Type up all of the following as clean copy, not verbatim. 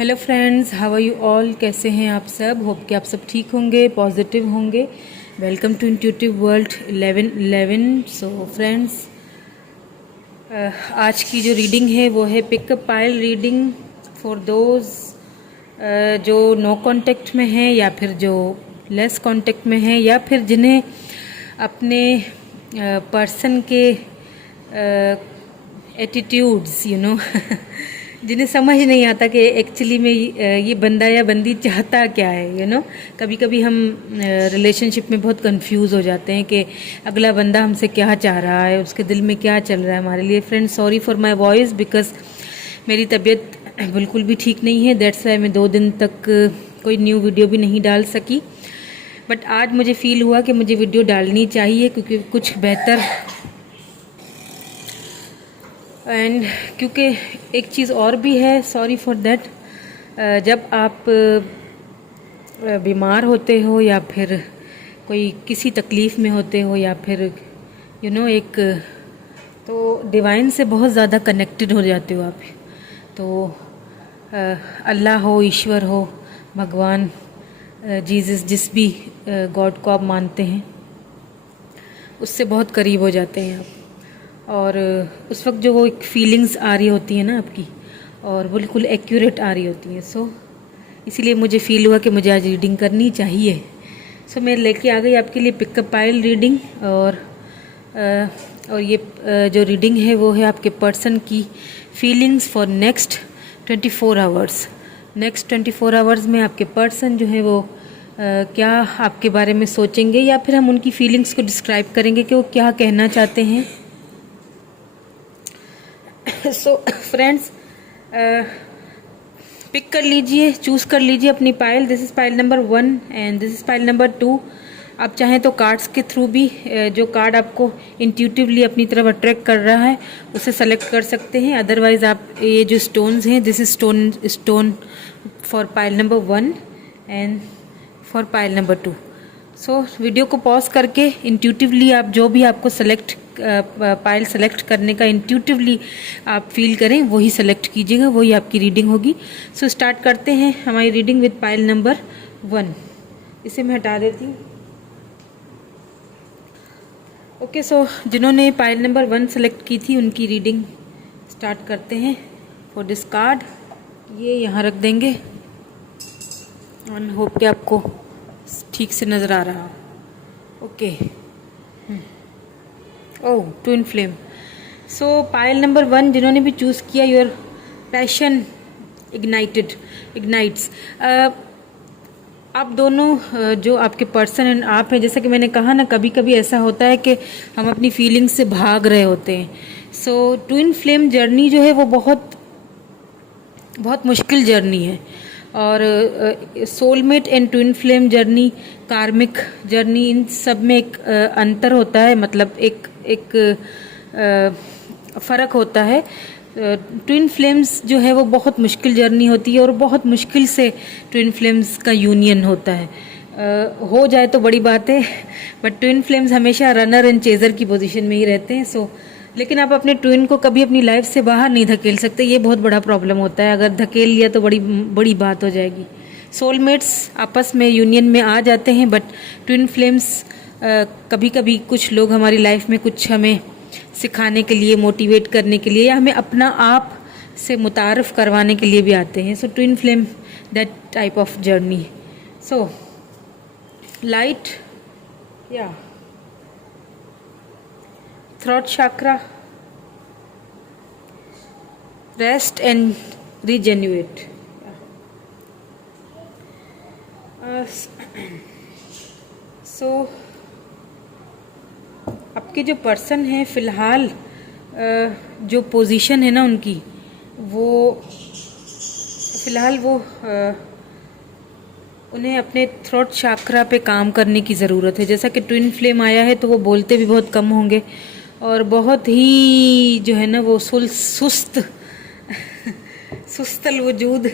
Hello friends, how are you all. कैसे हैं आप सब। होप कि आप सब ठीक होंगे, पॉजिटिव होंगे। Welcome to intuitive world 1111। So friends, आज की जो रीडिंग है वो है pickup pile reading for those जो नो कांटेक्ट में हैं या फिर जो लेस कांटेक्ट में हैं या फिर जिन्हें अपने पर्सन के एटीट्यूड्स जिन्हें समझ नहीं आता कि एक्चुअली में ये बंदा या बंदी चाहता क्या है। कभी कभी हम रिलेशनशिप में बहुत कंफ्यूज हो जाते हैं कि अगला बंदा हमसे क्या चाह रहा है, उसके दिल में क्या चल रहा है हमारे लिए। Friends, sorry for my voice because मेरी तबीयत बिल्कुल भी ठीक नहीं है। दैट्स वाई मैं 2 दिन तक कोई न्यू वीडियो भी नहीं डाल सकी। बट आज मुझे फील हुआ कि मुझे वीडियो डालनी चाहिए क्योंकि कुछ बेहतर एंड क्योंकि एक चीज़ और भी है, सॉरी फॉर देट। जब आप बीमार होते हो या फिर कोई किसी तकलीफ़ में होते हो या फिर एक तो डिवाइन से बहुत ज़्यादा कनेक्टेड हो जाते हो आप। तो अल्लाह हो, ईश्वर हो, भगवान, जीसस, जिस भी गॉड को आप मानते हैं उससे बहुत करीब हो जाते हैं आप। और उस वक्त जो वो एक फीलिंग्स आ रही होती है ना आपकी, और वो बिल्कुल एक्यूरेट आ रही होती है। सो इसीलिए मुझे फ़ील हुआ कि मुझे आज रीडिंग करनी चाहिए। सो मैं लेके आ गई आपके लिए पिकअप पाइल रीडिंग। और ये जो रीडिंग है वो है आपके पर्सन की feelings for next 24 hours. Next 24 hours में आपके पर्सन जो है वो क्या आपके बारे में सोचेंगे, या फिर हम उनकी फीलिंग्स को डिस्क्राइब करेंगे कि वो क्या कहना चाहते हैं। सो फ्रेंड्स, पिक कर लीजिए, चूज़ कर लीजिए अपनी pile. This is pile number 1 and this is pile number 2। आप चाहें तो कार्ड्स के थ्रू भी जो कार्ड आपको इंट्यूटिवली अपनी तरफ अट्रैक्ट कर रहा है उसे सेलेक्ट कर सकते हैं। अदरवाइज़ आप ये जो स्टोन्स हैं, this is stone for pile number 1 and for pile number 2। So video को पॉज करके इंट्यूटिवली आप जो भी आपको पाइल सेलेक्ट करने का इंट्यूटिवली आप फील करें वही सेलेक्ट कीजिएगा, वही आपकी रीडिंग होगी। सो स्टार्ट करते हैं हमारी रीडिंग विद पाइल नंबर 1। इसे मैं हटा देती हूँ। ओके, सो जिन्होंने पाइल नंबर 1 सेलेक्ट की थी उनकी रीडिंग स्टार्ट करते हैं। फॉर दिस कार्ड ये यहाँ रख देंगे और होप कि आपको ठीक से नज़र आ रहा हो। Okay, oh, twin flame. So pile number 1 जिन्होंने भी चूज़ किया, योर पैशन इग्नाइट्स। आप दोनों जो आपके पर्सन एंड आप हैं, जैसा कि मैंने कहा ना, कभी कभी ऐसा होता है कि हम अपनी फीलिंग्स से भाग रहे होते हैं। सो ट्विन फ्लेम जर्नी जो है वो बहुत बहुत मुश्किल जर्नी है। और soulmate and twin flame journey, कार्मिक जर्नी, इन सब में एक अंतर होता है, मतलब एक फ़र्क होता है। ट्विन फ्लेम्स जो है वो बहुत मुश्किल जर्नी होती है और बहुत मुश्किल से ट्विन फ्लेम्स का यूनियन होता है। हो जाए तो बड़ी बात है, बट ट्विन फ्लेम्स हमेशा रनर एंड चेजर की पोजीशन में ही रहते हैं। सो लेकिन आप अपने ट्विन को कभी अपनी लाइफ से बाहर नहीं धकेल सकते, ये बहुत बड़ा प्रॉब्लम होता है। अगर धकेल लिया तो बड़ी बात हो जाएगी। सोलमेट्स आपस में यूनियन में आ जाते हैं, बट ट्विन फ्लेम्स कभी कभी कुछ लोग हमारी लाइफ में कुछ हमें सिखाने के लिए, मोटिवेट करने के लिए, या हमें अपना आप से मुतारफ़ करवाने के लिए भी आते हैं। So twin flame, that type of journey. So light या throat chakra, rest and rejuvenate. So आपके जो पर्सन है फ़िलहाल जो पोजीशन है ना उनकी, वो फ़िलहाल वो उन्हें अपने थ्रोट चक्रा पे काम करने की ज़रूरत है। जैसा कि ट्विन फ्लेम आया है तो वो बोलते भी बहुत कम होंगे और बहुत ही जो है ना वो सुस्तल वजूद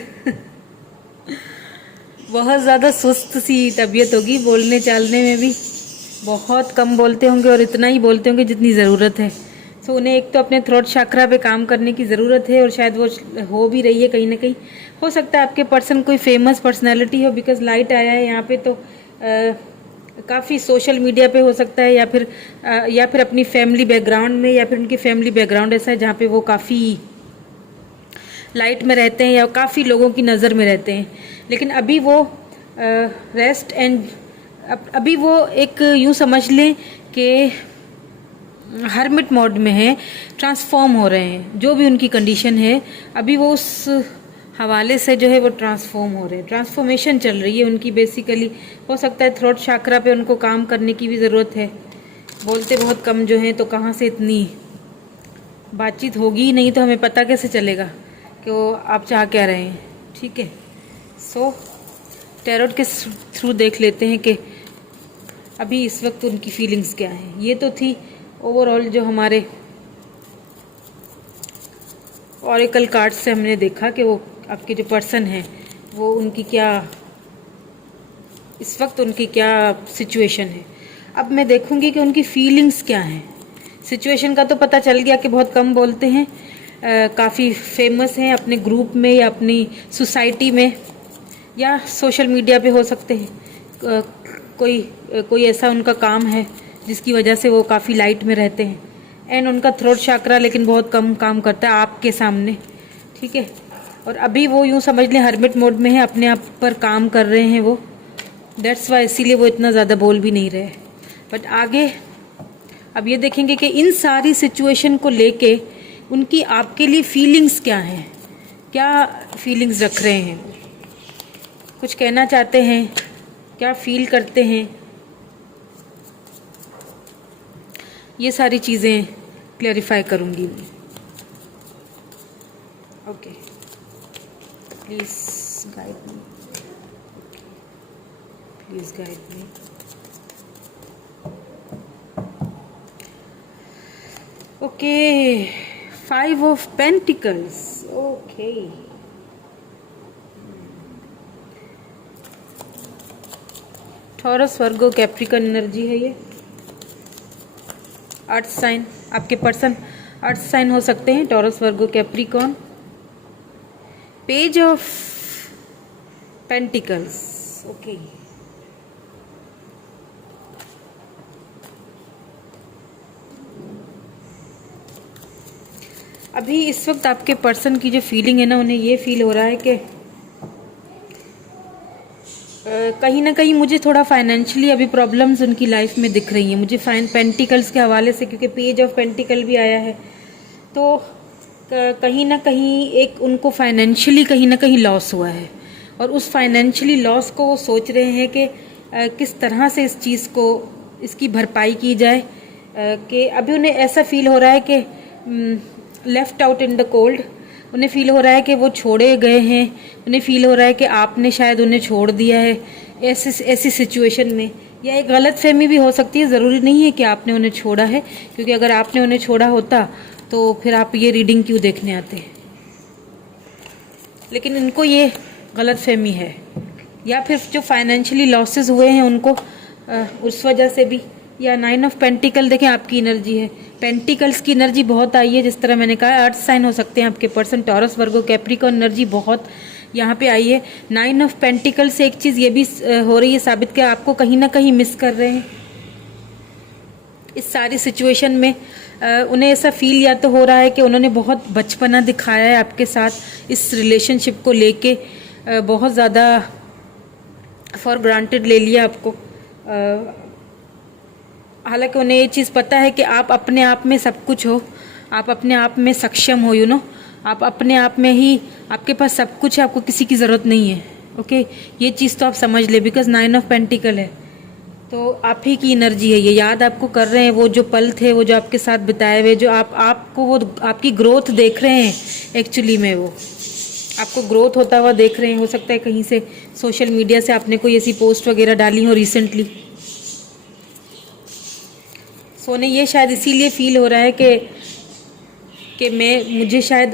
बहुत ज़्यादा सुस्त सी तबीयत होगी। बोलने चालने में भी बहुत कम बोलते होंगे और इतना ही बोलते होंगे जितनी ज़रूरत है। सो उन्हें एक तो अपने थ्रोट चक्रा पे काम करने की ज़रूरत है, और शायद वो हो भी रही है कहीं ना कहीं। हो सकता है आपके पर्सन कोई फेमस पर्सनैलिटी हो, बिकॉज लाइट आया है यहाँ पे, तो काफ़ी सोशल मीडिया पे हो सकता है, या फिर अपनी फैमिली बैकग्राउंड में, या फिर उनकी फैमिली बैकग्राउंड ऐसा है जहाँ पे वो काफ़ी लाइट में रहते हैं या काफ़ी लोगों की नज़र में रहते हैं। लेकिन अभी वो रेस्ट एंड अभी वो एक यूँ समझ लें कि हर्मिट मोड में है, ट्रांसफॉर्म हो रहे हैं। जो भी उनकी कंडीशन है अभी वो उस हवाले से जो है वो ट्रांसफॉर्म हो रहे हैं, ट्रांसफॉर्मेशन चल रही है उनकी बेसिकली। हो सकता है थ्रोट चक्रा पे उनको काम करने की भी ज़रूरत है। बोलते बहुत कम जो हैं, तो कहाँ से इतनी बातचीत होगी ही नहीं, तो हमें पता कैसे चलेगा कि वो आप चाह क्या रहे हैं। ठीक है, सो टैरोट के थ्रू देख लेते हैं कि अभी इस वक्त उनकी फीलिंग्स क्या हैं। ये तो थी ओवरऑल जो हमारे ऑरेकल कार्ड से हमने देखा कि वो आपके जो पर्सन हैं वो उनकी क्या इस वक्त उनकी क्या सिचुएशन है। अब मैं देखूंगी कि उनकी फीलिंग्स क्या हैं। सिचुएशन का तो पता चल गया कि बहुत कम बोलते हैं, काफ़ी फेमस हैं अपने ग्रुप में या अपनी सोसाइटी में या सोशल मीडिया पे हो सकते हैं। कोई ऐसा उनका काम है जिसकी वजह से वो काफ़ी लाइट में रहते हैं। एंड उनका थ्रोट चक्रा लेकिन बहुत कम काम करता है आपके सामने। ठीक है, और अभी वो यूँ समझ लें हर्मिट मोड में है, अपने आप पर काम कर रहे हैं वो। दैट्स वाई इसीलिए वो इतना ज़्यादा बोल भी नहीं रहे। बट आगे अब ये देखेंगे कि इन सारी सिचुएशन को लेके उनकी आपके लिए फीलिंग्स क्या हैं, क्या फीलिंग्स रख रहे हैं, कुछ कहना चाहते हैं, क्या फील करते हैं। ये सारी चीज़ें क्लैरिफाई करूँगी मैं। Okay, please guide me, please guide me. Okay, 5 of pentacles. Okay, Taurus, Virgo, Capricorn energy है ये। अर्थ साइन, आपके पर्सन अर्थ साइन हो सकते हैं, taurus, Virgo, Capricorn. Page of pentacles. Okay, अभी इस वक्त आपके पर्सन की जो फीलिंग है ना, उन्हें ये फील हो रहा है कि कहीं ना कहीं मुझे थोड़ा फाइनेंशियली अभी प्रॉब्लम्स उनकी लाइफ में दिख रही हैं मुझे पेंटिकल्स के हवाले से, क्योंकि पेज ऑफ पेंटिकल भी आया है। तो कहीं ना कहीं एक उनको फाइनेंशियली कहीं ना कहीं लॉस हुआ है, और उस फाइनेंशियली लॉस को वो सोच रहे हैं कि किस तरह से इस चीज़ को इसकी भरपाई की जाए। कि अभी उन्हें ऐसा फील हो रहा है कि left out in the cold. उन्हें फील हो रहा है कि वो छोड़े गए हैं, उन्हें फील हो रहा है कि आपने शायद उन्हें छोड़ दिया है ऐसी सिचुएशन में। या एक गलत फहमी भी हो सकती है, ज़रूरी नहीं है कि आपने उन्हें छोड़ा है, क्योंकि अगर आपने उन्हें छोड़ा होता तो फिर आप ये रीडिंग क्यों देखने आते। लेकिन इनको ये गलत फहमी है, या फिर जो फाइनेंशियली लॉसेस हुए हैं उनको उस वजह से भी। या 9 ऑफ पेंटिकल देखें, आपकी एनर्जी है, पेंटिकल्स की एनर्जी बहुत आई है। जिस तरह मैंने कहा अर्थ साइन हो सकते हैं आपके पर्सन, टॉरस, वर्गो, कैप्रिकॉर्न एनर्जी बहुत यहाँ पे आई है। 9 ऑफ पेंटिकल से एक चीज़ ये भी हो रही है साबित कि आपको कहीं ना कहीं मिस कर रहे हैं इस सारी सिचुएशन में। उन्हें ऐसा फील या तो हो रहा है कि उन्होंने बहुत बचपना दिखाया है आपके साथ, इस रिलेशनशिप को लेके बहुत ज़्यादा फॉर ग्रांटेड ले लिया आपको। हालांकि उन्हें ये चीज़ पता है कि आप अपने आप में सब कुछ हो, आप अपने आप में सक्षम हो, आप अपने आप में ही, आपके पास सब कुछ है, आपको किसी की ज़रूरत नहीं है। ओके, ये चीज़ तो आप समझ ले, बिकॉज 9 ऑफ पेंटिकल है, तो आप ही की एनर्जी है। ये याद आपको कर रहे हैं वो जो पल थे, वो जो आपके साथ बिताए हुए, जो आपको वो आपकी ग्रोथ देख रहे हैं। एक्चुअली में वो आपको ग्रोथ होता हुआ देख रहे हैं। हो सकता है कहीं से सोशल मीडिया से आपने कोई ऐसी पोस्ट वगैरह डाली हो रिसेंटली। सोने ये शायद इसीलिए फील हो रहा है कि मुझे शायद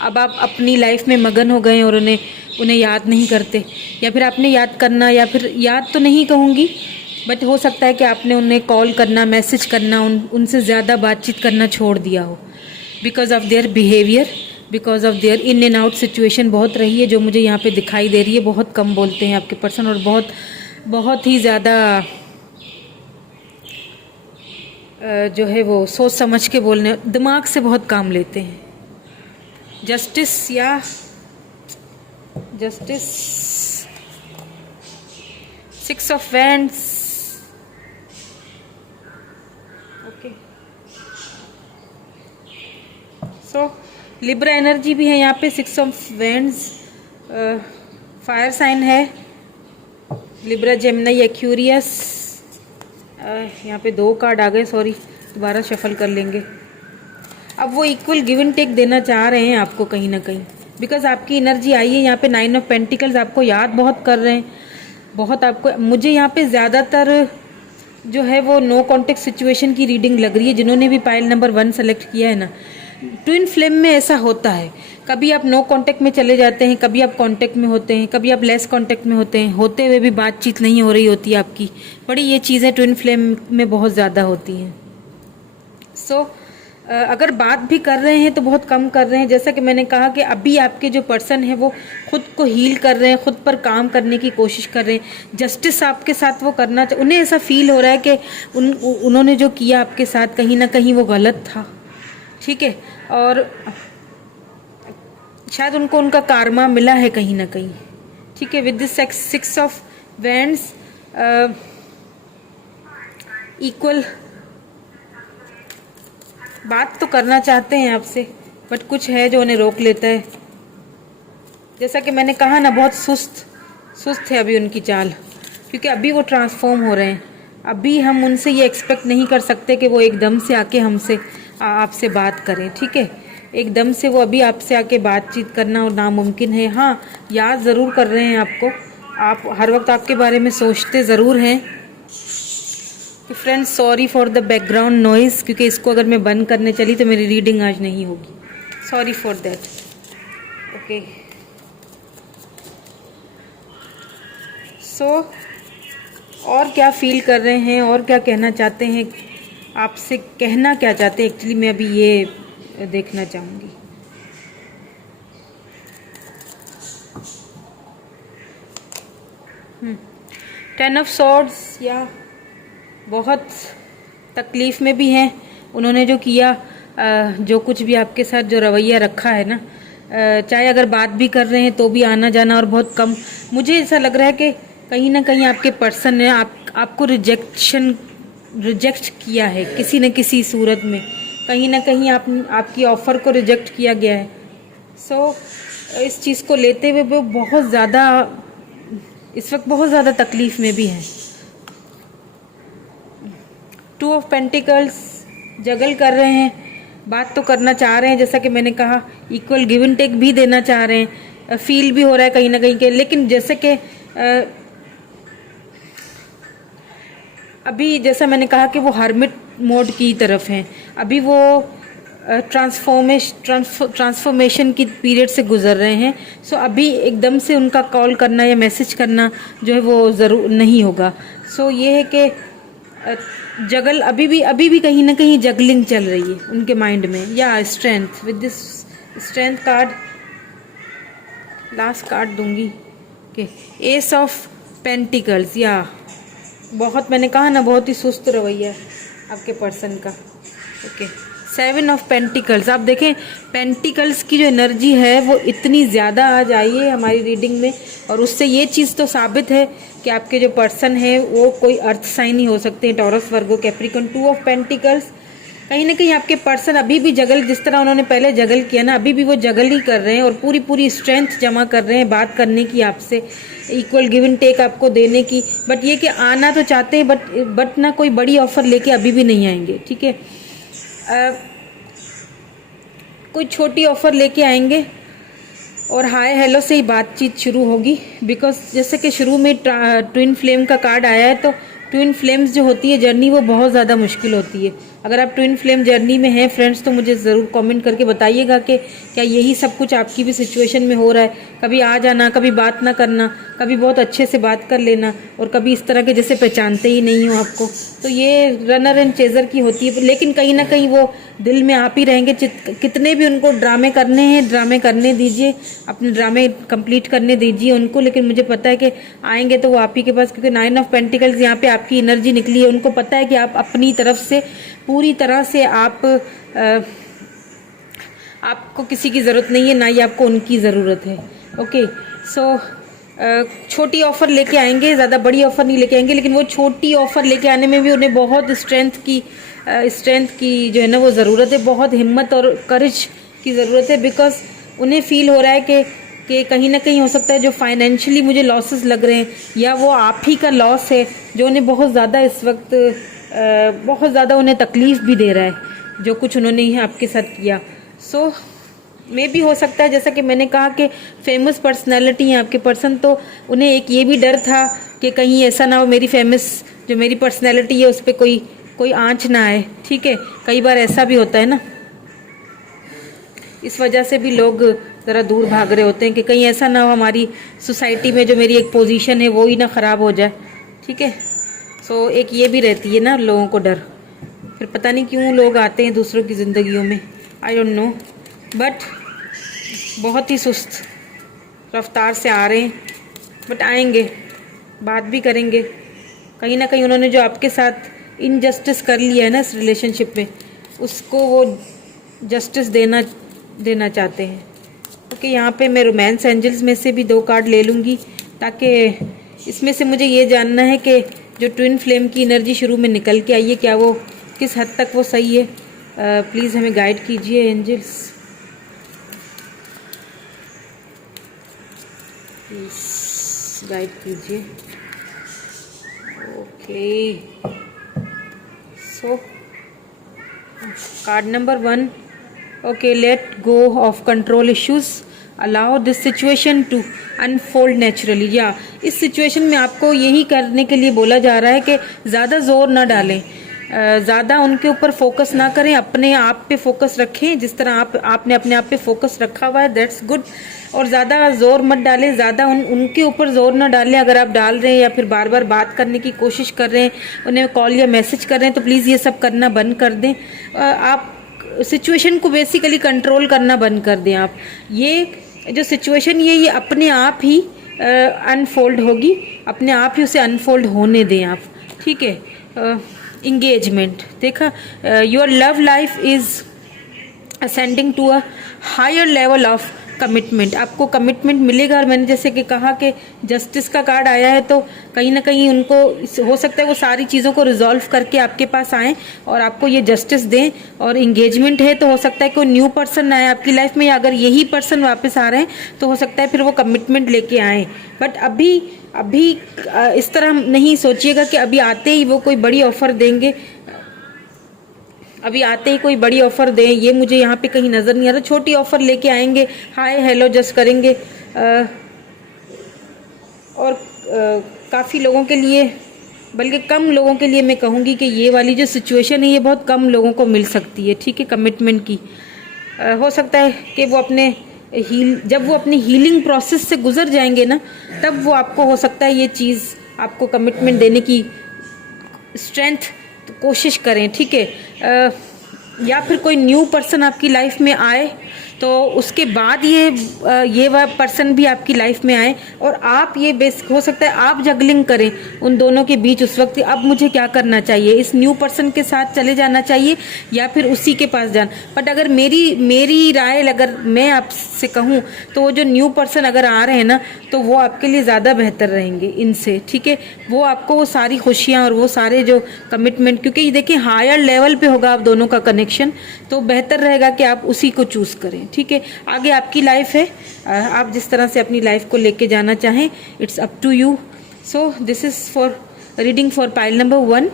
अब आप अपनी लाइफ में मगन हो गए और उन्हें याद नहीं करते, या फिर आपने याद करना, या फिर याद तो नहीं कहूँगी, बट हो सकता है कि आपने उन्हें कॉल करना, मैसेज करना, उनसे ज़्यादा बातचीत करना छोड़ दिया हो, because of their behaviour, because of their in and out situation बहुत रही है जो मुझे यहाँ पे दिखाई दे रही है। बहुत कम बोलते हैं आपके पर्सन, और बहुत बहुत ही ज़्यादा जो है वो सोच समझ के बोलने, दिमाग से बहुत काम लेते हैं। जस्टिस या justice, 6 of wands, okay. So Libra energy भी है यहाँ पे, 6 ऑफ वैंड्स, फायर साइन है, लिब्रा, जेमिनी, एक्यूरियस। यहाँ पे 2 कार्ड आ गए, सॉरी, दोबारा शफल कर लेंगे। अब वो इक्वल गिव एंड टेक देना चाह रहे हैं आपको कहीं ना कहीं, बिकॉज आपकी एनर्जी आई है यहाँ पे 9 ऑफ पेंटिकल्स, आपको याद बहुत कर रहे हैं, बहुत आपको। मुझे यहाँ पे ज़्यादातर जो है वो नो कॉन्टेक्ट सिचुएशन की रीडिंग लग रही है। जिन्होंने भी पाइल नंबर 1 सेलेक्ट किया है ना, ट्विन फ्लेम में ऐसा होता है, कभी आप नो कांटेक्ट में चले जाते हैं, कभी आप कांटेक्ट में होते हैं, कभी आप लेस कांटेक्ट में होते हैं, होते हुए भी बातचीत नहीं हो रही होती आपकी। बड़ी ये चीज़ें ट्विन फ्लेम में बहुत ज़्यादा होती हैं। सो अगर बात भी कर रहे हैं तो बहुत कम कर रहे हैं। जैसा कि मैंने कहा कि अभी आपके जो पर्सन है वो खुद को हील कर रहे हैं, खुद पर काम करने की कोशिश कर रहे हैं। जस्टिस आपके साथ वो करना उन्हें ऐसा फील हो रहा है कि उन्होंने जो किया आपके साथ कहीं ना कहीं वो गलत था, ठीक है, और शायद उनको उनका कारमा मिला है कहीं ना कहीं, ठीक है। With this 6 of wands, equal बात तो करना चाहते हैं आपसे, बट कुछ है जो उन्हें रोक लेता है। जैसा कि मैंने कहा ना, बहुत सुस्त है अभी उनकी चाल, क्योंकि अभी वो ट्रांसफॉर्म हो रहे हैं। अभी हम उनसे ये एक्सपेक्ट नहीं कर सकते कि वो एकदम से आके हमसे आपसे बात करें, ठीक है। एकदम से वो अभी आपसे आके बातचीत करना और नामुमकिन है। हाँ, याद ज़रूर कर रहे हैं आपको, आप हर वक्त आपके बारे में सोचते ज़रूर हैं। तो friends, sorry for the background noise, क्योंकि इसको अगर मैं बंद करने चली तो मेरी रीडिंग आज नहीं होगी। Sorry for that, okay. So और क्या फील कर रहे हैं और क्या कहना चाहते हैं, आपसे कहना क्या चाहते हैं एक्चुअली, मैं अभी ये देखना चाहूँगी। टेन ऑफ सॉर्ड्स, या बहुत तकलीफ़ में भी हैं। उन्होंने जो किया, जो कुछ भी आपके साथ जो रवैया रखा है ना, चाहे अगर बात भी कर रहे हैं तो भी आना जाना और बहुत कम। मुझे ऐसा लग रहा है कि कहीं ना कहीं आपके पर्सन ने आपको रिजेक्ट किया है किसी न किसी सूरत में। कहीं ना कहीं आपकी ऑफ़र को रिजेक्ट किया गया है। सो इस चीज़ को लेते हुए वो बहुत ज़्यादा इस वक्त बहुत ज़्यादा तकलीफ़ में भी हैं। 2 ऑफ पेंटिकल्स, जगल कर रहे हैं, बात तो करना चाह रहे हैं, जैसा कि मैंने कहा इक्वल गिव एंड टेक भी देना चाह रहे हैं, फील भी हो रहा है कहीं ना कहीं के। लेकिन जैसे कि अभी जैसा मैंने कहा कि वो हर्मिट मोड की तरफ हैं, अभी वो ट्रांसफॉर्मेशन की पीरियड से गुजर रहे हैं। सो अभी एकदम से उनका कॉल करना या मैसेज करना जो है वो ज़रूर नहीं होगा। सो ये है कि जगल अभी भी कहीं ना कहीं जगलिंग चल रही है उनके माइंड में। या strength, with this strength card, last card दूंगी कि एस ऑफ पेंटिकल्स, या बहुत, मैंने कहा ना, बहुत ही सुस्त रवैया है आपके पर्सन का, ओके। 7 ऑफ पेंटिकल्स, आप देखें पेंटिकल्स की जो एनर्जी है वो इतनी ज़्यादा आज आई है हमारी रीडिंग में, और उससे ये चीज़ तो साबित है कि आपके जो पर्सन है वो कोई अर्थ साइन ही हो सकते हैं, taurus, Virgo, Capricorn. 2 of pentacles, कहीं ना कहीं आपके पर्सन अभी भी जगल, जिस तरह उन्होंने पहले जगल किया ना, अभी भी वो जगल ही कर रहे हैं और पूरी स्ट्रेंथ जमा कर रहे हैं बात करने की आपसे, इक्वल गिव एंड टेक आपको देने की। बट ये कि आना तो चाहते हैं, बट ना कोई बड़ी ऑफर लेके अभी भी नहीं आएंगे, ठीक है। कोई छोटी ऑफर लेके आएंगे और हाय हेलो से ही बातचीत शुरू होगी। बिकॉज जैसे कि शुरू में ट्विन फ्लेम का कार्ड आया है, तो ट्विन फ्लेम्स जो होती है जर्नी वो बहुत ज़्यादा मुश्किल होती है। अगर आप ट्विन फ्लेम जर्नी में हैं फ्रेंड्स, तो मुझे ज़रूर कमेंट करके बताइएगा कि क्या यही सब कुछ आपकी भी सिचुएशन में हो रहा है। कभी आ जाना, कभी बात ना करना, कभी बहुत अच्छे से बात कर लेना, और कभी इस तरह के जैसे पहचानते ही नहीं हो आपको। तो ये रनर एंड चेजर की होती है, लेकिन कहीं ना कहीं वो दिल में आप ही रहेंगे। कितने भी उनको ड्रामे करने हैं, ड्रामे करने दीजिए, अपने ड्रामे कंप्लीट करने दीजिए उनको। लेकिन मुझे पता है कि आएंगे तो वो आप ही के पास, क्योंकि 9 ऑफ पेंटिकल्स यहाँ पे आपकी एनर्जी निकली है। उनको पता है कि आप अपनी तरफ से पूरी तरह से आपको किसी की ज़रूरत नहीं है, ना ही आपको उनकी ज़रूरत है। ओके, सो छोटी ऑफ़र लेके आएंगे, ज़्यादा बड़ी ऑफ़र नहीं लेके आएंगे, लेकिन वो छोटी ऑफ़र लेके आने में भी उन्हें बहुत स्ट्रेंथ की जो है ना वो ज़रूरत है, बहुत हिम्मत और करेज की ज़रूरत है। बिकॉज उन्हें फील हो रहा है कि कहीं ना कहीं हो सकता है जो फाइनेंशियली मुझे लॉसेस लग रहे हैं, या वो आप ही का लॉस है जो उन्हें बहुत ज़्यादा इस वक्त बहुत ज़्यादा उन्हें तकलीफ़ भी दे रहा है, जो कुछ उन्होंने ही आपके साथ किया। सो मे भी हो सकता है, जैसा कि मैंने कहा कि फेमस पर्सनैलिटी है आपके पर्सन, तो उन्हें एक ये भी डर था कि कहीं ऐसा ना हो मेरी फेमस जो मेरी पर्सनैलिटी है उस पर कोई आँच ना आए। ठीक है, कई बार ऐसा भी होता है ना, इस वजह से भी लोग ज़रा दूर भाग रहे होते हैं कि कहीं ऐसा ना हो हमारी सोसाइटी में जो मेरी एक पोजीशन है वो ही ना ख़राब हो जाए। ठीक है, सो एक ये भी रहती है ना लोगों को डर। फिर पता नहीं क्यों लोग आते हैं दूसरों की ज़िंदगियों में, आई डोंट नो, बट बहुत ही सुस्त रफ्तार से आ रहे हैं। बट आएंगे, बात भी करेंगे। कहीं ना कहीं उन्होंने जो आपके साथ इनजस्टिस कर लिया है ना इस रिलेशनशिप में, उसको वो जस्टिस देना चाहते हैं। क्योंकि यहाँ पे मैं रोमांस एंजल्स में से भी 2 कार्ड ले लूँगी, ताकि इसमें से मुझे ये जानना है कि जो ट्विन फ्लेम की एनर्जी शुरू में निकल के आई है, क्या वो किस हद तक वो सही है। प्लीज़ हमें गाइड कीजिए एंजल्स, प्लीज़ गाइड कीजिए। Okay, so card number 1, okay, let go of control issues, allow this situation to unfold naturally। या इस सिचुएशन में आपको यही करने के लिए बोला जा रहा है कि ज़्यादा जोर ना डालें, ज़्यादा उनके ऊपर फोकस ना करें, अपने आप पे फोकस रखें। जिस तरह आपने अपने आप पे फोकस रखा हुआ है, दैट्स गुड। और ज़्यादा जोर मत डालें, ज़्यादा उनके ऊपर जोर ना डालें। अगर आप डाल रहे हैं या फिर बार बार बात करने की कोशिश कर रहे हैं, उन्हें कॉल या मैसेज कर रहे हैं, तो प्लीज़ ये सब करना बंद कर दें। आप सिचुएशन को बेसिकली कंट्रोल करना बंद कर दें। आप ये जो सिचुएशन ये अपने आप ही अनफोल्ड होगी, अपने आप ही उसे अनफोल्ड होने दें आप। ठीक है, इंगेजमेंट देखा, your love life is ascending to a higher level of commitment. आपको कमिटमेंट मिलेगा। और मैंने जैसे कि कहा कि जस्टिस का कार्ड आया है, तो कहीं ना कहीं उनको हो सकता है वो सारी चीज़ों को रिजॉल्व करके आपके पास आएँ और आपको ये जस्टिस दें। और इंगेजमेंट है तो हो सकता है कोई न्यू पर्सन आए आपकी लाइफ में, या अगर यही पर्सन वापस आ रहे हैं तो हो सकता है फिर वो कमिटमेंट लेके आएँ। बट अभी इस तरह नहीं सोचिएगा कि अभी आते ही वो कोई बड़ी ऑफर देंगे, अभी आते ही कोई बड़ी ऑफ़र दें, ये मुझे यहाँ पे कहीं नज़र नहीं आ रहा। छोटी ऑफ़र लेके आएंगे, हाय हेलो जस्ट करेंगे। और काफ़ी लोगों के लिए, बल्कि कम लोगों के लिए मैं कहूँगी कि ये वाली जो सिचुएशन है ये बहुत कम लोगों को मिल सकती है। ठीक है, कमिटमेंट की हो सकता है कि वो जब वो अपने हीलिंग प्रोसेस से गुजर जाएंगे ना, तब वो आपको हो सकता है ये चीज़ आपको कमिटमेंट देने की स्ट्रेंथ कोशिश करें। ठीक है, या फिर कोई न्यू पर्सन आपकी लाइफ में आए तो उसके बाद ये वह पर्सन भी आपकी लाइफ में आए और आप ये हो सकता है आप जगलिंग करें उन दोनों के बीच उस वक्त। अब मुझे क्या करना चाहिए, इस न्यू पर्सन के साथ चले जाना चाहिए या फिर उसी के पास जाना। बट अगर मेरी राय अगर मैं आपसे कहूँ तो वो जो न्यू पर्सन अगर आ रहे हैं ना, तो वो आपके लिए ज़्यादा बेहतर रहेंगे इनसे। ठीक है, वो आपको वो सारी खुशियाँ और वो सारे जो कमिटमेंट, क्योंकि ये देखिए हायर लेवल पे होगा आप दोनों का कनेक्शन, तो बेहतर रहेगा कि आप उसी को चूज़ करें। ठीक है, आगे आपकी लाइफ है, आप जिस तरह से अपनी लाइफ को लेके जाना चाहें, it's up to you. So this is for reading for pile number 1।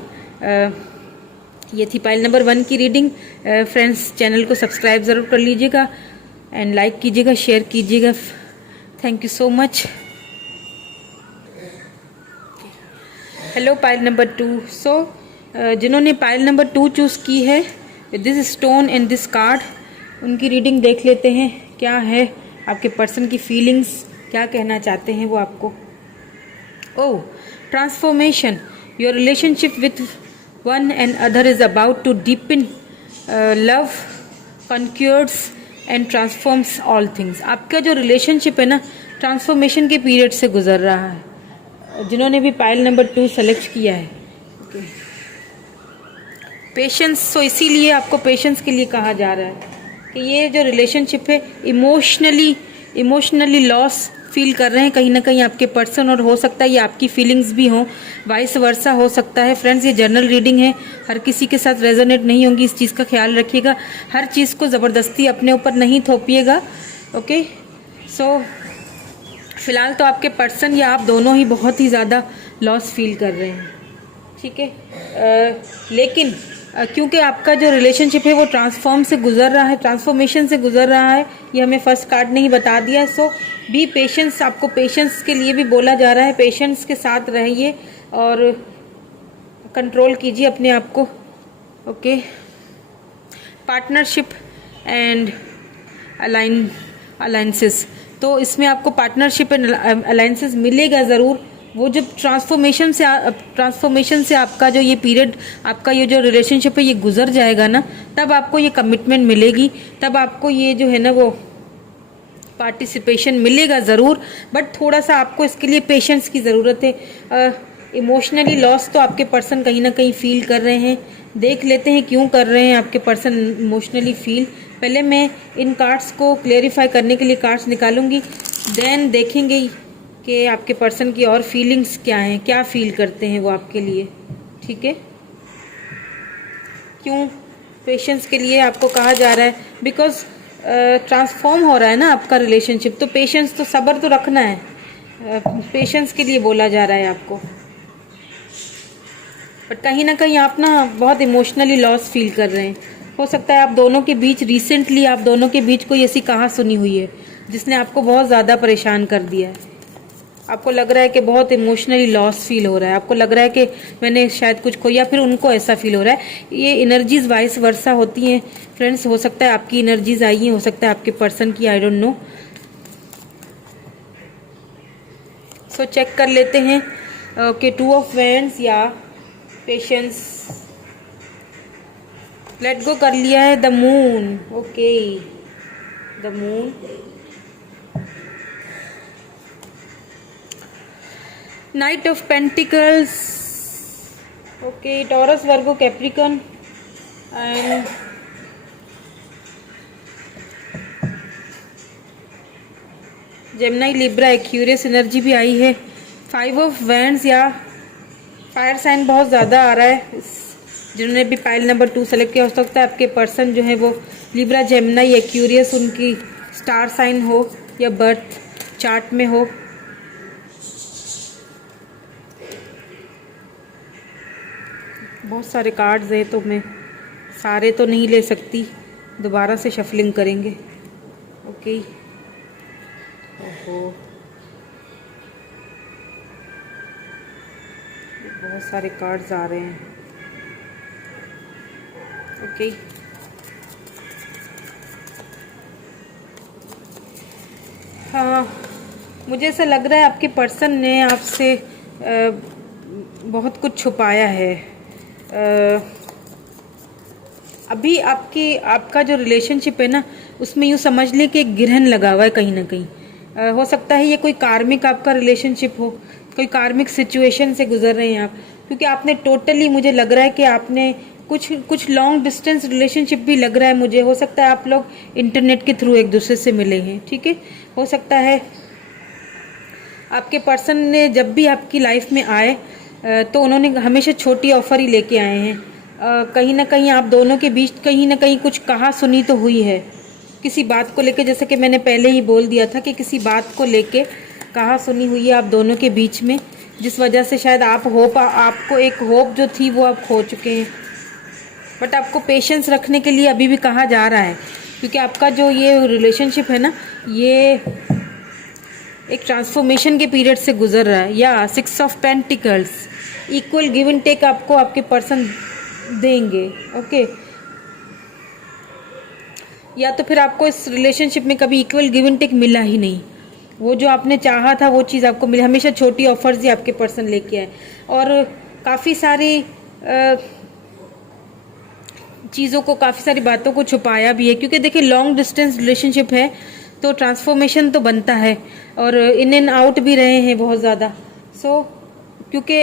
ये थी पाइल नंबर 1 की रीडिंग। फ्रेंड्स, चैनल को सब्सक्राइब ज़रूर कर लीजिएगा एंड लाइक कीजिएगा, शेयर कीजिएगा। Thank you so much. Hello pile number 2। So जिन्होंने पाइल नंबर 2 चूज़ की है, this stone and this card, उनकी रीडिंग देख लेते हैं क्या है आपके पर्सन की फीलिंग्स, क्या कहना चाहते हैं वो आपको। Oh, transformation, your relationship with one and other is about to deepen love, conquers and transforms all things. आपका जो रिलेशनशिप है ना, ट्रांसफॉर्मेशन के पीरियड से गुजर रहा है, जिन्होंने भी पाइल नंबर 2 सेलेक्ट किया है। ओके, पेशेंस, तो इसीलिए आपको पेशेंस के लिए कहा जा रहा है कि ये जो रिलेशनशिप है इमोशनली लॉस फील कर रहे हैं कहीं ना कहीं आपके पर्सन, और हो सकता है ये आपकी फीलिंग्स भी हों, वाइस वर्सा हो सकता है। फ्रेंड्स, ये जनरल रीडिंग है, हर किसी के साथ रेजोनेट नहीं होंगी, इस चीज़ का ख्याल रखिएगा। हर चीज़ को ज़बरदस्ती अपने ऊपर नहीं थोपिएगा। ओके, सो फिलहाल तो आपके पर्सन या आप दोनों ही बहुत ही ज़्यादा लॉस फील कर रहे हैं, ठीक है। लेकिन क्योंकि आपका जो रिलेशनशिप है वो ट्रांसफॉर्मेशन से गुजर रहा है, ये हमें फर्स्ट कार्ड ने ही बता दिया। सो बी पेशेंस, आपको पेशेंस के लिए भी बोला जा रहा है, पेशेंस के साथ रहिए और कंट्रोल कीजिए अपने आप को। ओके, पार्टनरशिप एंड अलायंसेस, तो इसमें आपको पार्टनरशिप एंड अलायंसेस मिलेगा ज़रूर। वो जब ट्रांसफॉर्मेशन से आपका जो ये पीरियड, आपका ये जो रिलेशनशिप है ये गुजर जाएगा ना, तब आपको ये कमिटमेंट मिलेगी, तब आपको ये जो है ना वो पार्टिसिपेशन मिलेगा ज़रूर। बट थोड़ा सा आपको इसके लिए पेशेंस की ज़रूरत है। इमोशनली लॉस तो आपके पर्सन कहीं ना कहीं फील कर रहे हैं, देख लेते हैं क्यों कर रहे हैं आपके पर्सन इमोशनली फील। पहले मैं इन कार्ड्स को क्लेरिफाई करने के लिए कार्ड्स निकालूंगी, देन देखेंगे कि आपके पर्सन की और फीलिंग्स क्या हैं, क्या फील करते हैं वो आपके लिए, ठीक है। क्यों पेशेंस के लिए आपको कहा जा रहा है, बिकॉज ट्रांसफॉर्म हो रहा है ना आपका रिलेशनशिप, तो पेशेंस, तो सब्र तो रखना है, पेशेंस के लिए बोला जा रहा है आपको। बट कहीं ना कहीं आप ना बहुत इमोशनली लॉस फील कर रहे हैं। हो सकता है आप दोनों के बीच रिसेंटली आप दोनों के बीच कोई ऐसी कहा सुनी हुई है जिसने आपको बहुत ज़्यादा परेशान कर दिया है। आपको लग रहा है कि बहुत इमोशनली लॉस फील हो रहा है, आपको लग रहा है कि मैंने शायद कुछ खोया, फिर उनको ऐसा फील हो रहा है। ये एनर्जीज वाइस वर्सा होती हैं फ्रेंड्स, हो सकता है आपकी एनर्जीज आई हैं, हो सकता है आपके पर्सन की, I don't know. So check कर लेते हैं। ओके, 2 ऑफ वैंड्स या पेशेंस, लेट गो कर लिया है, the moon. Okay, the moon, knight of pentacles, okay, Taurus, Virgo, Capricorn and Gemini, Libra, Aquarius energy भी आई है। 5 ऑफ वैंड्स या फायर साइन बहुत ज़्यादा आ रहा है। जिन्होंने भी पाइल नंबर 2 सेलेक्ट किया, हो सकता है आपके पर्सन जो है वो लिब्रा, जेमिनी, एक्यूरियस उनकी स्टार साइन हो या बर्थ चार्ट में हो। बहुत सारे कार्ड्स हैं तो मैं सारे तो नहीं ले सकती, दोबारा से शफलिंग करेंगे। ओके, ओहो, बहुत सारे कार्ड्स आ रहे हैं। ओके, हाँ, मुझे ऐसा लग रहा है आपके पर्सन ने आपसे बहुत कुछ छुपाया है। अभी आपका जो रिलेशनशिप है ना, उसमें यूँ समझ लें कि एक ग्रहण लगा हुआ है कहीं ना कहीं। हो सकता है ये कोई कार्मिक आपका रिलेशनशिप हो, कोई कार्मिक सिचुएशन से गुजर रहे हैं आप, क्योंकि आपने टोटली, मुझे लग रहा है कि आपने कुछ लॉन्ग डिस्टेंस रिलेशनशिप भी लग रहा है मुझे। हो सकता है आप लोग इंटरनेट के थ्रू एक दूसरे से मिले हैं, ठीक है। हो सकता है आपके पर्सन ने जब भी आपकी लाइफ में आए तो उन्होंने हमेशा छोटी ऑफर ही लेके आए हैं। कहीं ना कहीं आप दोनों के बीच कहीं ना कहीं कुछ कहा सुनी तो हुई है किसी बात को लेके, जैसे कि मैंने पहले ही बोल दिया था कि किसी बात को लेके कहा सुनी हुई है आप दोनों के बीच में, जिस वजह से शायद आपको एक होप जो थी वो आप खो चुके हैं। बट आपको पेशेंस रखने के लिए अभी भी कहा जा रहा है, क्योंकि आपका जो ये रिलेशनशिप है ना, ये एक ट्रांसफॉर्मेशन के पीरियड से गुजर रहा है। या 6 of pentacles, equal give and take आपको आपके पर्सन देंगे। ओके, या तो फिर आपको इस रिलेशनशिप में कभी इक्वल गिव एंड टेक मिला ही नहीं, वो जो आपने चाहा था वो चीज़ आपको मिली, हमेशा छोटी ऑफर्स ही आपके पर्सन लेके आए। और काफ़ी सारी चीज़ों को, काफ़ी सारी बातों को छुपाया भी है, क्योंकि देखिए लॉन्ग डिस्टेंस रिलेशनशिप है तो ट्रांसफॉर्मेशन तो बनता है, और इन एंड आउट भी रहे हैं बहुत ज़्यादा। सो क्योंकि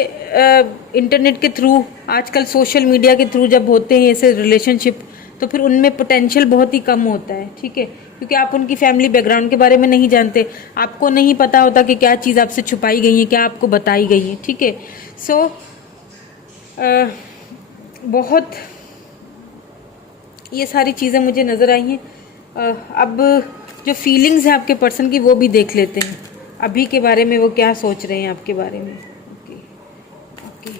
इंटरनेट के थ्रू, आजकल सोशल मीडिया के थ्रू जब होते हैं ऐसे रिलेशनशिप, तो फिर उनमें पोटेंशियल बहुत ही कम होता है, ठीक है, क्योंकि आप उनकी फैमिली बैकग्राउंड के बारे में नहीं जानते, आपको नहीं पता होता कि क्या चीज़ आपसे छुपाई गई है, क्या आपको बताई गई है, ठीक है। सो बहुत ये सारी चीज़ें मुझे नज़र आई हैं। अब जो फीलिंग्स हैं आपके पर्सन की वो भी देख लेते हैं, अभी के बारे में वो क्या सोच रहे हैं आपके बारे में। ओके ओके,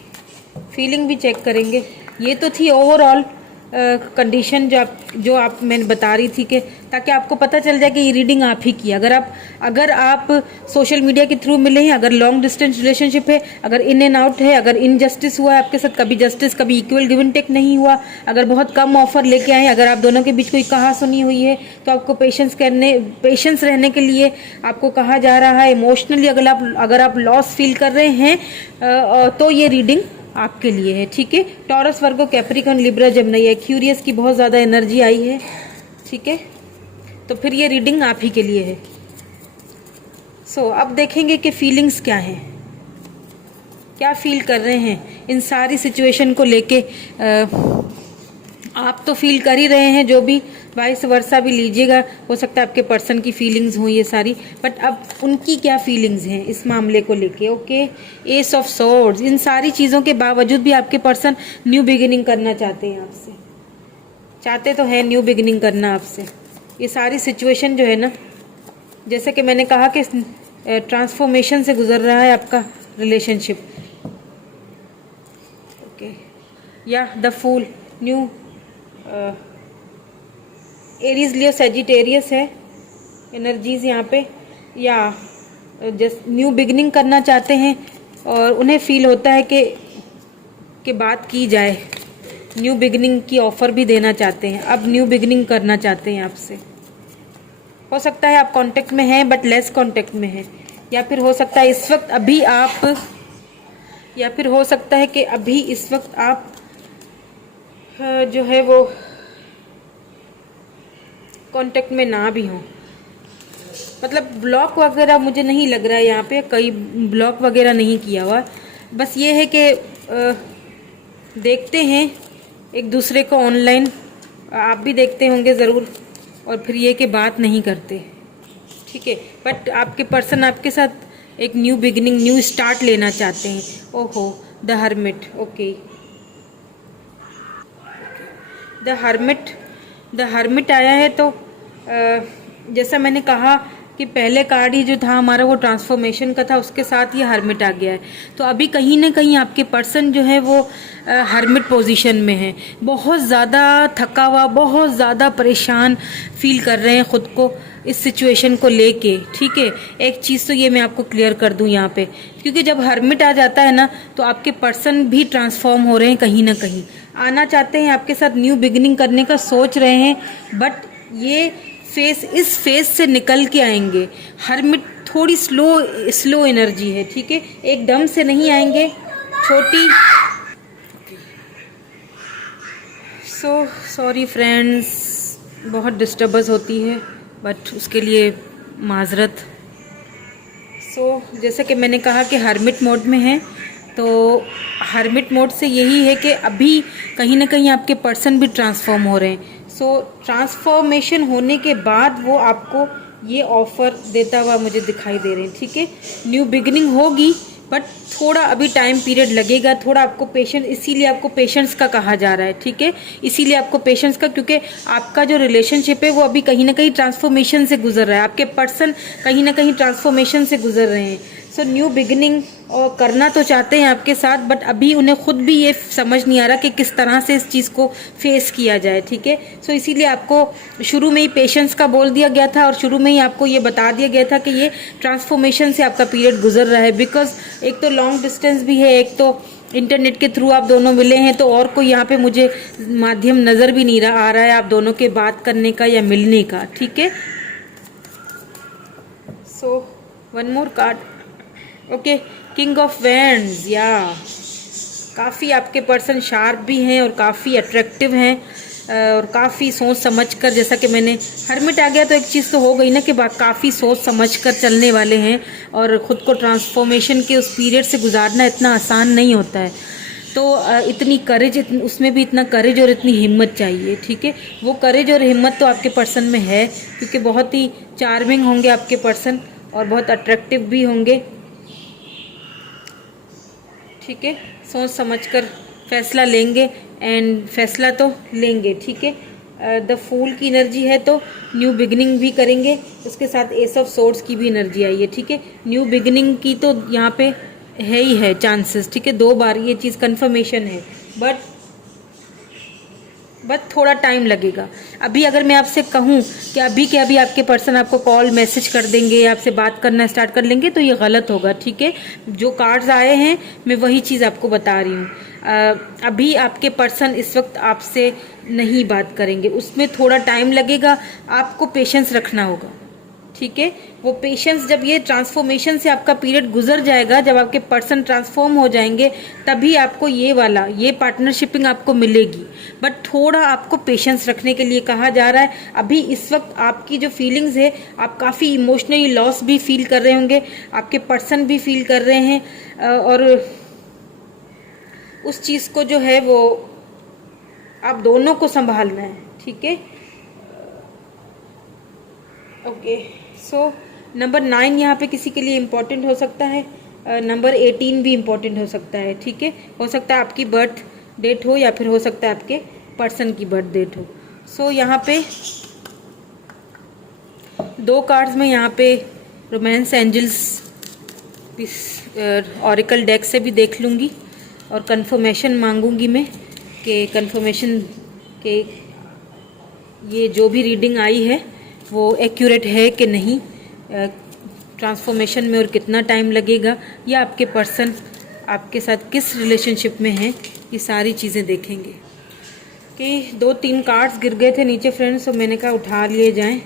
फीलिंग भी चेक करेंगे। ये तो थी ओवरऑल कंडीशन जो आप मैंने बता रही थी, कि ताकि आपको पता चल जाए कि ये रीडिंग आप ही की। अगर आप सोशल मीडिया के थ्रू मिले हैं, अगर लॉन्ग डिस्टेंस रिलेशनशिप है, अगर इन एंड आउट है, अगर इनजस्टिस हुआ है आपके साथ, कभी जस्टिस कभी इक्वल गिव एंड टेक नहीं हुआ, अगर बहुत कम ऑफर लेके आए, अगर आप दोनों के बीच कोई कहा सुनी हुई है, तो आपको पेशेंस रहने के लिए आपको कहा जा रहा है। इमोशनली अगर आप लॉस फील कर रहे हैं तो ये रीडिंग आपके लिए है, ठीक है। टॉरस, वर्गो, कैप्रिकॉर्न, लिब्रा, जेमिनी, एक्वेरियस की बहुत ज़्यादा एनर्जी आई है, ठीक है, तो फिर ये रीडिंग आप ही के लिए है। सो अब देखेंगे कि फीलिंग्स क्या हैं, क्या फील कर रहे हैं इन सारी सिचुएशन को लेके। आप तो फील कर ही रहे हैं, जो भी वाइस वर्सा भी लीजिएगा, हो सकता है आपके पर्सन की फीलिंग्स हों ये सारी, बट अब उनकी क्या फीलिंग्स हैं इस मामले को लेके। ओके, एस ऑफ सोर्ड्स, इन सारी चीज़ों के बावजूद भी आपके पर्सन न्यू बिगिनिंग करना चाहते हैं आपसे, चाहते तो है न्यू बिगिनिंग करना आपसे। ये सारी सिचुएशन जो है ना, जैसे कि मैंने कहा कि ट्रांसफॉर्मेशन से गुजर रहा है आपका रिलेशनशिप। ओके, या the fool, new Aries, Leo, Sagittarius है एनर्जीज यहाँ पे, या जस्ट न्यू बिगनिंग करना चाहते हैं, और उन्हें फील होता है कि बात की जाए, न्यू बिगनिंग की ऑफर भी देना चाहते हैं, अब न्यू बिगनिंग करना चाहते हैं आपसे। हो सकता है आप कांटेक्ट में हैं बट लेस कांटेक्ट में हैं, या फिर हो सकता है इस वक्त अभी आप, या फिर हो सकता है कि अभी इस वक्त आप जो है वो कांटेक्ट में ना भी हों। मतलब ब्लॉक वगैरह मुझे नहीं लग रहा है यहाँ पे, कई ब्लॉक वगैरह नहीं किया हुआ, बस ये है कि देखते हैं एक दूसरे को ऑनलाइन, आप भी देखते होंगे ज़रूर, और फिर ये कि बात नहीं करते, ठीक है। बट आपके पर्सन आपके साथ एक न्यू बिगिनिंग, न्यू स्टार्ट लेना चाहते हैं। ओहो, the hermit. Okay, the hermit आया है, तो जैसा मैंने कहा कि पहले कार्ड ही जो था हमारा वो ट्रांसफॉर्मेशन का था, उसके साथ ये हर्मिट आ गया है। तो अभी कहीं ना कहीं आपके पर्सन जो है वो हर्मिट पोजीशन में है, बहुत ज़्यादा थका हुआ, बहुत ज़्यादा परेशान फील कर रहे हैं ख़ुद को इस सिचुएशन को लेके, ठीक है। एक चीज़ तो ये मैं आपको क्लियर कर दूं यहाँ पे, क्योंकि जब हर्मिट आ जाता है ना, तो आपके पर्सन भी ट्रांसफॉर्म हो रहे हैं, कहीं ना कहीं आना चाहते हैं आपके साथ, न्यू बिगिनिंग करने का सोच रहे हैं, बट ये इस फेस से निकल के आएंगे। हर्मिट थोड़ी स्लो एनर्जी है, ठीक है, एकदम से नहीं आएंगे, छोटी। सो सॉरी फ्रेंड्स, बहुत डिस्टर्बेंस होती है, बट उसके लिए माजरत। सो जैसे कि मैंने कहा कि हर्मिट मोड में है, तो हर्मिट मोड से यही है कि अभी कहीं ना कहीं आपके पर्सन भी ट्रांसफॉर्म हो रहे हैं। सो ट्रांसफॉर्मेशन होने के बाद वो आपको ये ऑफ़र देता हुआ मुझे दिखाई दे रहे हैं, ठीक है। न्यू बिगिनिंग होगी, बट थोड़ा अभी टाइम पीरियड लगेगा, थोड़ा आपको पेशेंस, इसीलिए आपको पेशेंस का कहा जा रहा है, ठीक है, इसीलिए आपको पेशेंस का, क्योंकि आपका जो रिलेशनशिप है वो अभी कहीं ना कहीं ट्रांसफॉर्मेशन से गुजर रहा है, आपके पर्सन कहीं ना कहीं ट्रांसफॉर्मेशन से गुजर रहे हैं। सो न्यू बिगिनिंग और करना तो चाहते हैं आपके साथ, बट अभी उन्हें खुद भी ये समझ नहीं आ रहा कि किस तरह से इस चीज़ को फेस किया जाए, ठीक है। सो इसीलिए आपको शुरू में ही पेशेंस का बोल दिया गया था, और शुरू में ही आपको ये बता दिया गया था कि ये ट्रांसफॉर्मेशन से आपका पीरियड गुजर रहा है, बिकॉज एक तो लॉन्ग डिस्टेंस भी है, एक तो इंटरनेट के थ्रू आप दोनों मिले हैं, तो और कोई यहाँ पे मुझे माध्यम नज़र भी नहीं आ रहा है आप दोनों के बात करने का या मिलने का, ठीक है। So one more card, okay, king of wands. या काफ़ी आपके पर्सन शार्प भी हैं और काफ़ी अट्रैक्टिव हैं और काफ़ी सोच समझ कर, जैसा कि मैंने हर्मिट आ गया तो एक चीज़ तो हो गई ना कि काफ़ी सोच समझ कर चलने वाले हैं और ख़ुद को ट्रांसफॉर्मेशन के उस पीरियड से गुजारना इतना आसान नहीं होता है। तो इतनी करेज, उसमें भी इतना करेज और इतनी हिम्मत चाहिए, ठीक है। वो करेज और हिम्मत तो आपके पर्सन में है, क्योंकि बहुत ही चार्मिंग होंगे आपके पर्सन और बहुत अट्रैक्टिव भी होंगे, ठीक है। सोच समझकर फैसला लेंगे एंड फैसला तो लेंगे, ठीक है। द फूल की एनर्जी है तो न्यू बिगिनिंग भी करेंगे, उसके साथ एस ऑफ सोर्ड्स की भी एनर्जी आई है, ठीक है। न्यू बिगिनिंग की तो यहाँ पे है ही है चांसेस, ठीक है, 2 बार ये चीज़ कंफर्मेशन है, बट थोड़ा टाइम लगेगा। अभी अगर मैं आपसे कहूँ कि अभी के अभी आपके पर्सन आपको कॉल मैसेज कर देंगे, आपसे बात करना स्टार्ट कर लेंगे, तो ये गलत होगा, ठीक है। जो कार्ड्स आए हैं मैं वही चीज़ आपको बता रही हूँ। अभी आपके पर्सन इस वक्त आपसे नहीं बात करेंगे, उसमें थोड़ा टाइम लगेगा, आपको पेशेंस रखना होगा, ठीक है। वो पेशेंस, जब ये ट्रांसफॉर्मेशन से आपका पीरियड गुजर जाएगा, जब आपके पर्सन ट्रांसफॉर्म हो जाएंगे, तभी आपको ये पार्टनरशिपिंग आपको मिलेगी, बट थोड़ा आपको पेशेंस रखने के लिए कहा जा रहा है। अभी इस वक्त आपकी जो फीलिंग्स है, आप काफ़ी इमोशनली लॉस भी फील कर रहे होंगे, आपके पर्सन भी फील कर रहे हैं, और उस चीज़ को जो है वो आप दोनों को संभालना है, ठीक है। ओके, सो नंबर 9 यहाँ पे किसी के लिए इम्पोर्टेंट हो सकता है, नंबर 18 भी इम्पोर्टेंट हो सकता है, ठीक है। हो सकता है आपकी बर्थ डेट हो या फिर हो सकता है आपके पर्सन की बर्थ डेट हो। सो यहाँ पे 2 कार्ड्स में यहाँ पे रोमांस एंजल्स ऑरिकल डेक से भी देख लूँगी और कंफर्मेशन मांगूंगी मैं कि कंफर्मेशन के ये जो भी रीडिंग आई है वो एक्यूरेट है कि नहीं, ट्रांसफॉर्मेशन में और कितना टाइम लगेगा, या आपके पर्सन आपके साथ किस रिलेशनशिप में है, ये सारी चीज़ें देखेंगे। कि 2-3 कार्ड्स गिर गए थे नीचे फ्रेंड्स, तो मैंने कहा उठा लिए जाएं।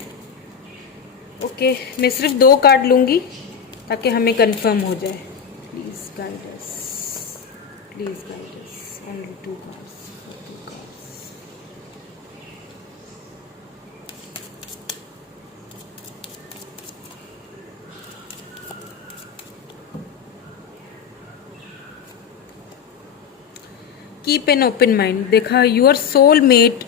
ओके, मैं सिर्फ 2 कार्ड लूँगी ताकि हमें कंफर्म हो जाए। Please guide us, please guide us, only 2 cards. Keep an open mind. देखा, your soulmate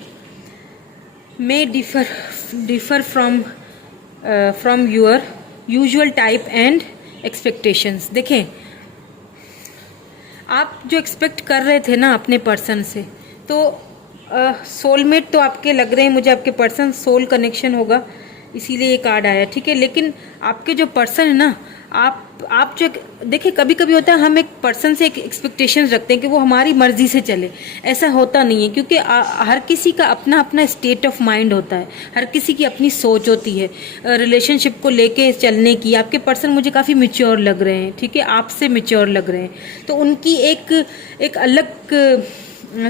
may differ from your usual type and expectations. देखें, आप जो एक्सपेक्ट कर रहे थे ना अपने पर्सन से, तो सोलमेट तो आपके लग रहे हैं मुझे, आपके पर्सन सोल कनेक्शन होगा, इसीलिए ये कार्ड आया, ठीक है। लेकिन आपके जो पर्सन है ना, आप जो देखिए, कभी कभी होता है हम एक पर्सन से एक एक्सपेक्टेशन रखते हैं कि वो हमारी मर्जी से चले, ऐसा होता नहीं है, क्योंकि हर किसी का अपना अपना स्टेट ऑफ माइंड होता है, हर किसी की अपनी सोच होती है रिलेशनशिप को लेके चलने की। आपके पर्सन मुझे काफ़ी मैच्योर लग रहे हैं, ठीक है, आपसे मैच्योर लग रहे हैं, तो उनकी एक अलग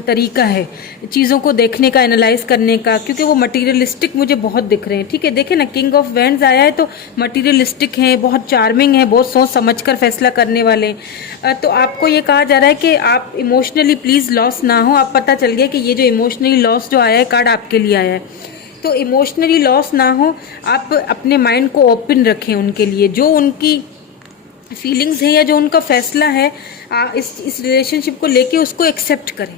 तरीका है चीज़ों को देखने का, एनालाइज करने का, क्योंकि वो मटीरियलिस्टिक मुझे बहुत दिख रहे हैं, ठीक है। देखे ना, किंग ऑफ वैंड्स आया है तो मटीरियलिस्टिक हैं, बहुत चार्मिंग है, बहुत सोच समझकर फैसला करने वाले हैं। तो आपको ये कहा जा रहा है कि आप इमोशनली प्लीज़ लॉस ना हो। आप पता चल गया कि ये जो इमोशनली लॉस जो आया है कार्ड आपके लिए आया है, तो इमोशनली लॉस ना हो, आप अपने माइंड को ओपन रखें उनके लिए, जो उनकी फीलिंग्स हैं या जो उनका फैसला है इस रिलेशनशिप को लेके, उसको एक्सेप्ट करें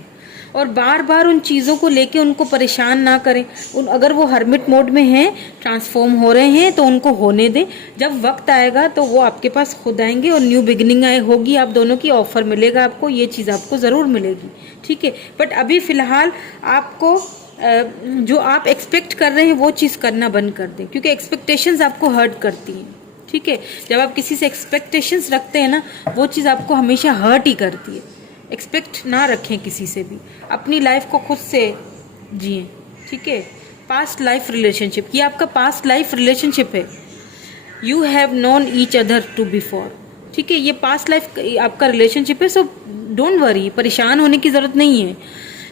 और बार बार उन चीज़ों को लेके उनको परेशान ना करें। अगर वो हर्मिट मोड में हैं, ट्रांसफॉर्म हो रहे हैं, तो उनको होने दें। जब वक्त आएगा तो वो आपके पास खुद आएंगे और न्यू बिगिनिंग होगी, आप दोनों की ऑफर मिलेगा आपको, ये चीज़ आपको ज़रूर मिलेगी, ठीक है। बट अभी फ़िलहाल आपको जो आप एक्सपेक्ट कर रहे हैं वो चीज़ करना बंद कर दें, क्योंकि एक्सपेक्टेशंस आपको हर्ट करती हैं, ठीक है। जब आप किसी से एक्सपेक्टेशंस रखते हैं ना, वो चीज़ आपको हमेशा हर्ट ही करती है। एक्सपेक्ट ना रखें किसी से भी, अपनी लाइफ को खुद से जिएं, ठीक है। पास्ट लाइफ रिलेशनशिप, ये आपका पास्ट लाइफ रिलेशनशिप है। You have known each other too before, ठीक है, ये पास्ट लाइफ आपका रिलेशनशिप है, सो डोंट वरी, परेशान होने की ज़रूरत नहीं है,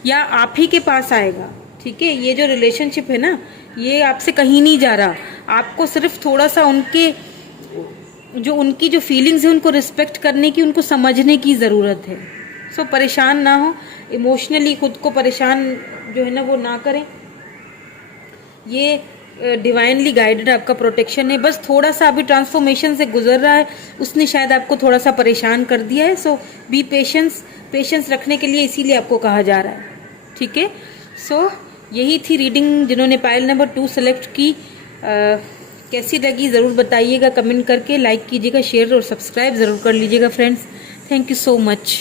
या आप ही के पास आएगा। ठीक है, ये जो रिलेशनशिप है ना, ये आपसे कहीं नहीं जा रहा, आपको सिर्फ थोड़ा सा उनकी जो फीलिंग्स है उनको रिस्पेक्ट करने की, उनको समझने की ज़रूरत है। सो परेशान ना हो, इमोशनली खुद को परेशान जो है ना वो ना करें। ये डिवाइनली गाइडेड आपका प्रोटेक्शन है, बस थोड़ा सा अभी ट्रांसफॉर्मेशन से गुजर रहा है, उसने शायद आपको थोड़ा सा परेशान कर दिया है। सो बी पेशेंस रखने के लिए इसीलिए आपको कहा जा रहा है। ठीक है, सो यही थी रीडिंग जिन्होंने पाइल नंबर 2 सेलेक्ट की। कैसी लगी ज़रूर बताइएगा कमेंट करके, लाइक कीजिएगा, शेयर और सब्सक्राइब ज़रूर कर लीजिएगा friends. Thank you so much.